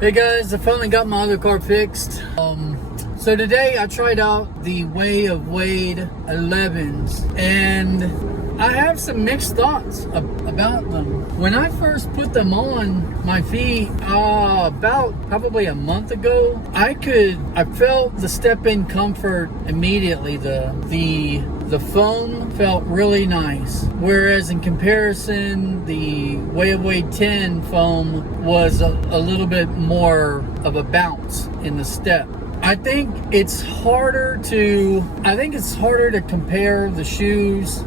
Hey guys, I finally got my other car fixed. So today I tried out the Way of Wade 11s, and I have some mixed thoughts about them. When I first put them on my feet about probably a month ago, I felt the step-in comfort immediately. The foam felt really nice, whereas in comparison, the Way of Wade 10 foam was a little bit more of a bounce in the step. I think it's harder to compare the shoes.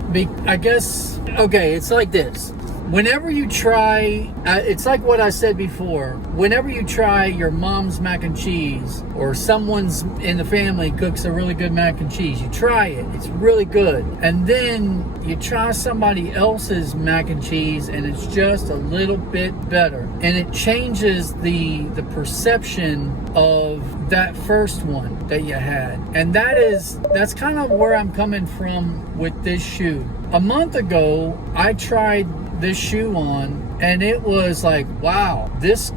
I guess, okay, it's like this. Whenever you try, it's like what I said before. Whenever you try your mom's mac and cheese, or someone's in the family cooks a really good mac and cheese, you try it, it's really good. And then you try somebody else's mac and cheese and it's just a little bit better. And it changes the perception of that first one that you had. And that's kind of where I'm coming from with this shoe. A month ago, I tried this shoe on and it was like, wow, this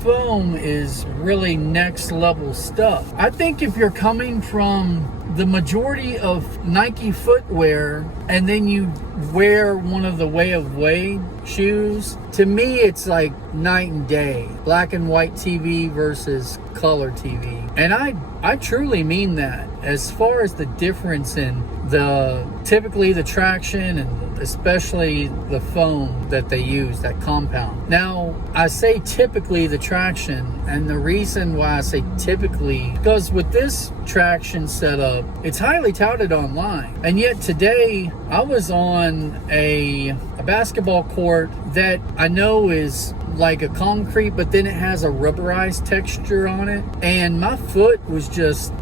foam is really next level stuff. I think if you're coming from the majority of Nike footwear and then you wear one of the Way of Wade shoes, to me it's like night and day. Black and white TV versus color TV. And I truly mean that. As far as the difference in typically the traction and especially the foam that they use, that compound. Now, I say typically the traction, and the reason why I say typically, because with this traction setup, it's highly touted online. And yet today, I was on a basketball court that I know is like a concrete, but then it has a rubberized texture on it. And my foot was just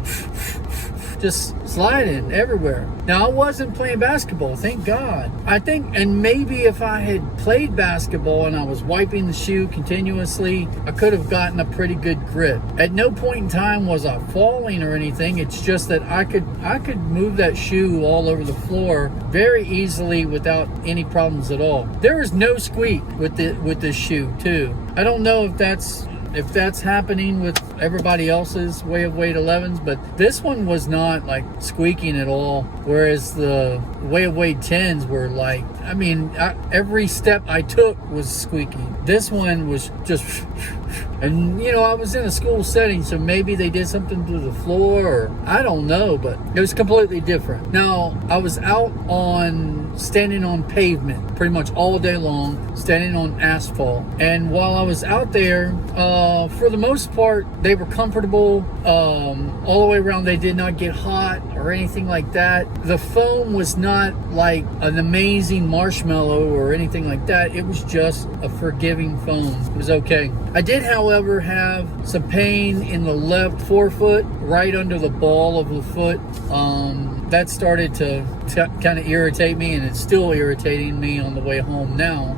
sliding everywhere. Now, I wasn't playing basketball, thank God. I think, and maybe if I had played basketball and I was wiping the shoe continuously, I could have gotten a pretty good grip. At no point in time was I falling or anything. It's just that I could move that shoe all over the floor very easily without any problems at all. There was no squeak with this shoe too. I don't know if that's happening with everybody else's Way of Wade 11s, but this one was not like squeaking at all, whereas the Way of Wade 10s were like, every step I took was squeaking. This one was just and I was in a school setting, so maybe they did something to the floor, or I don't know, but it was completely different. Now, I was out standing on pavement pretty much all day long, standing on asphalt, and while I was out there, for the most part, they were comfortable all the way around. They did not get hot or anything like that. The foam was not like an amazing marshmallow or anything like that. It was just a forgiving foam. It was okay. I did, however, have some pain in the left forefoot, right under the ball of the foot. That started to kind of irritate me, and it's still irritating me on the way home now.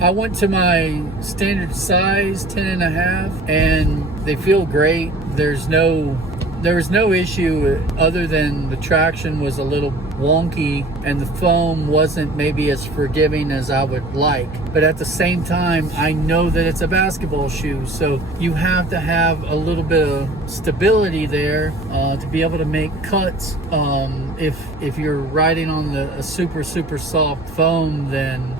I went to my standard size 10.5, and they feel great. There was no issue other than the traction was a little wonky and the foam wasn't maybe as forgiving as I would like. But at the same time, I know that it's a basketball shoe, so you have to have a little bit of stability there to be able to make cuts. If you're riding on a super soft foam, then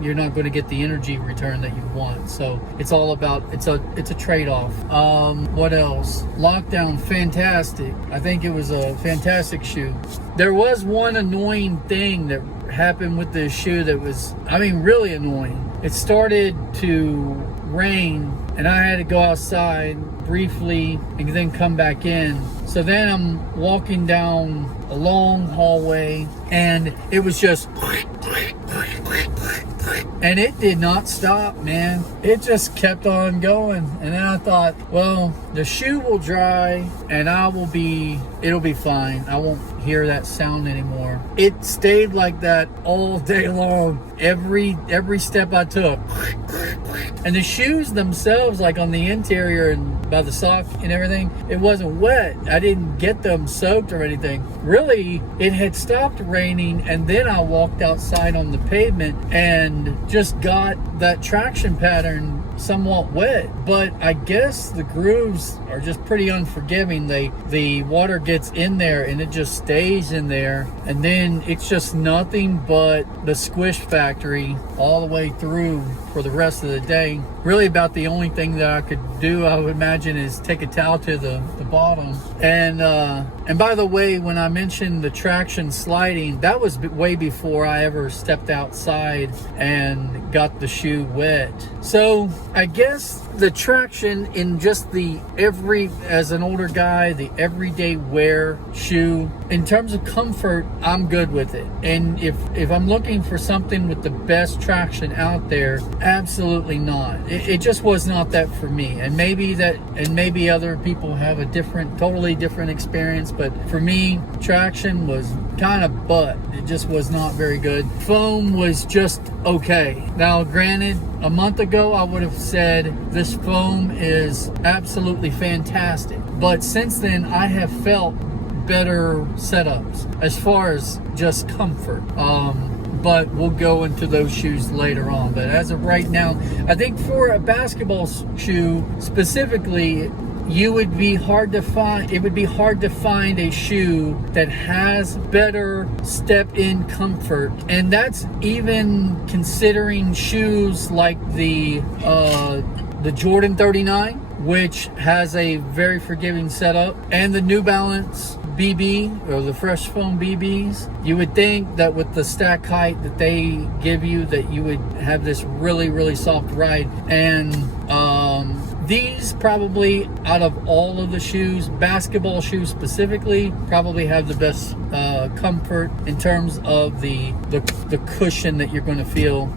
you're not going to get the energy return that you want. So it's all about, it's a trade-off. What else? Lockdown, fantastic. I think it was a fantastic shoe. There was one annoying thing that happened with this shoe that was, really annoying. It started to rain and I had to go outside briefly and then come back in. So then I'm walking down a long hallway and it was just, and it did not stop, man. It just kept on going. And then I thought, well, the shoe will dry and it'll be fine. I won't hear that sound anymore. It stayed like that all day long. Every step I took. And the shoes themselves, like on the interior and by the sock and everything, it wasn't wet. I didn't get them soaked or anything. Really, it had stopped raining, and then I walked outside on the pavement and just got that traction pattern somewhat wet, but I guess the grooves are just pretty unforgiving. The water gets in there and it just stays in there, and then it's just nothing but the squish factory all the way through for the rest of the day. Really about the only thing that I could do, I would imagine, is take a towel to the bottom. And by the way, when I mentioned the traction sliding, that was way before I ever stepped outside and got the shoe wet. So I guess the traction in just as an older guy, the everyday wear shoe, in terms of comfort, I'm good with it. And if I'm looking for something with the best traction out there, absolutely not. It just was not that for me. And maybe other people have a totally different experience, but for me, traction was kind of butt. It just was not very good. Foam was just okay. Now, granted, a month ago, I would have said this foam is absolutely fantastic. But since then, I have felt better setups as far as just comfort. But we'll go into those shoes later on. But as of right now, I think for a basketball shoe specifically, it would be hard to find a shoe that has better step-in comfort, and that's even considering shoes like the Jordan 39, which has a very forgiving setup, and the New Balance BB, or the Fresh Foam BBs. You would think that with the stack height that they give you, that you would have this really, really soft ride. And these probably, out of all of the shoes, basketball shoes specifically, probably have the best comfort in terms of the cushion that you're going to feel.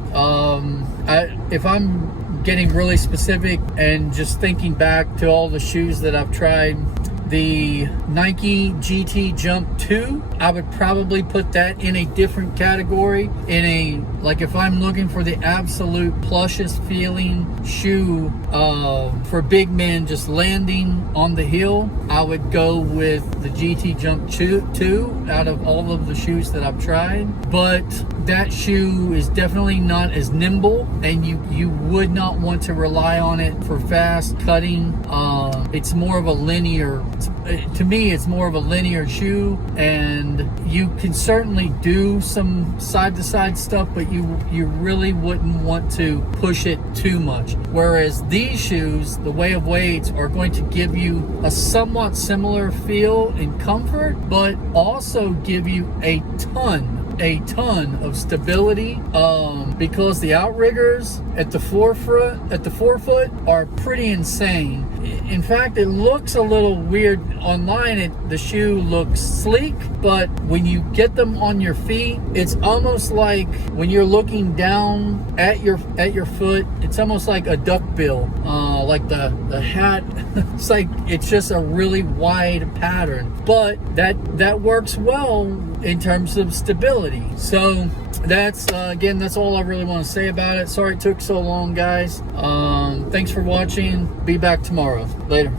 If I'm getting really specific and just thinking back to all the shoes that I've tried, the Nike GT Jump 2, I would probably put that in a different category. Like if I'm looking for the absolute plushest feeling shoe for big men just landing on the hill, I would go with the GT Jump 2 out of all of the shoes that I've tried. But that shoe is definitely not as nimble, and you would not want to rely on it for fast cutting. It's more of a linear, to me, it's more of a linear shoe, and you can certainly do some side-to-side stuff, but you really wouldn't want to push it too much. Whereas these shoes, the Way of Wades, are going to give you a somewhat similar feel and comfort, but also give you a ton of stability, because the outriggers at the forefoot are pretty insane. In fact, it looks a little weird online. The shoe looks sleek, but when you get them on your feet, it's almost like when you're looking down at your foot, it's almost like a duckbill, like the hat. It's just a really wide pattern, but that works well in terms of stability. So that's that's all I really want to say about it. Sorry it took so long, guys. Thanks for watching. Be back tomorrow. Later.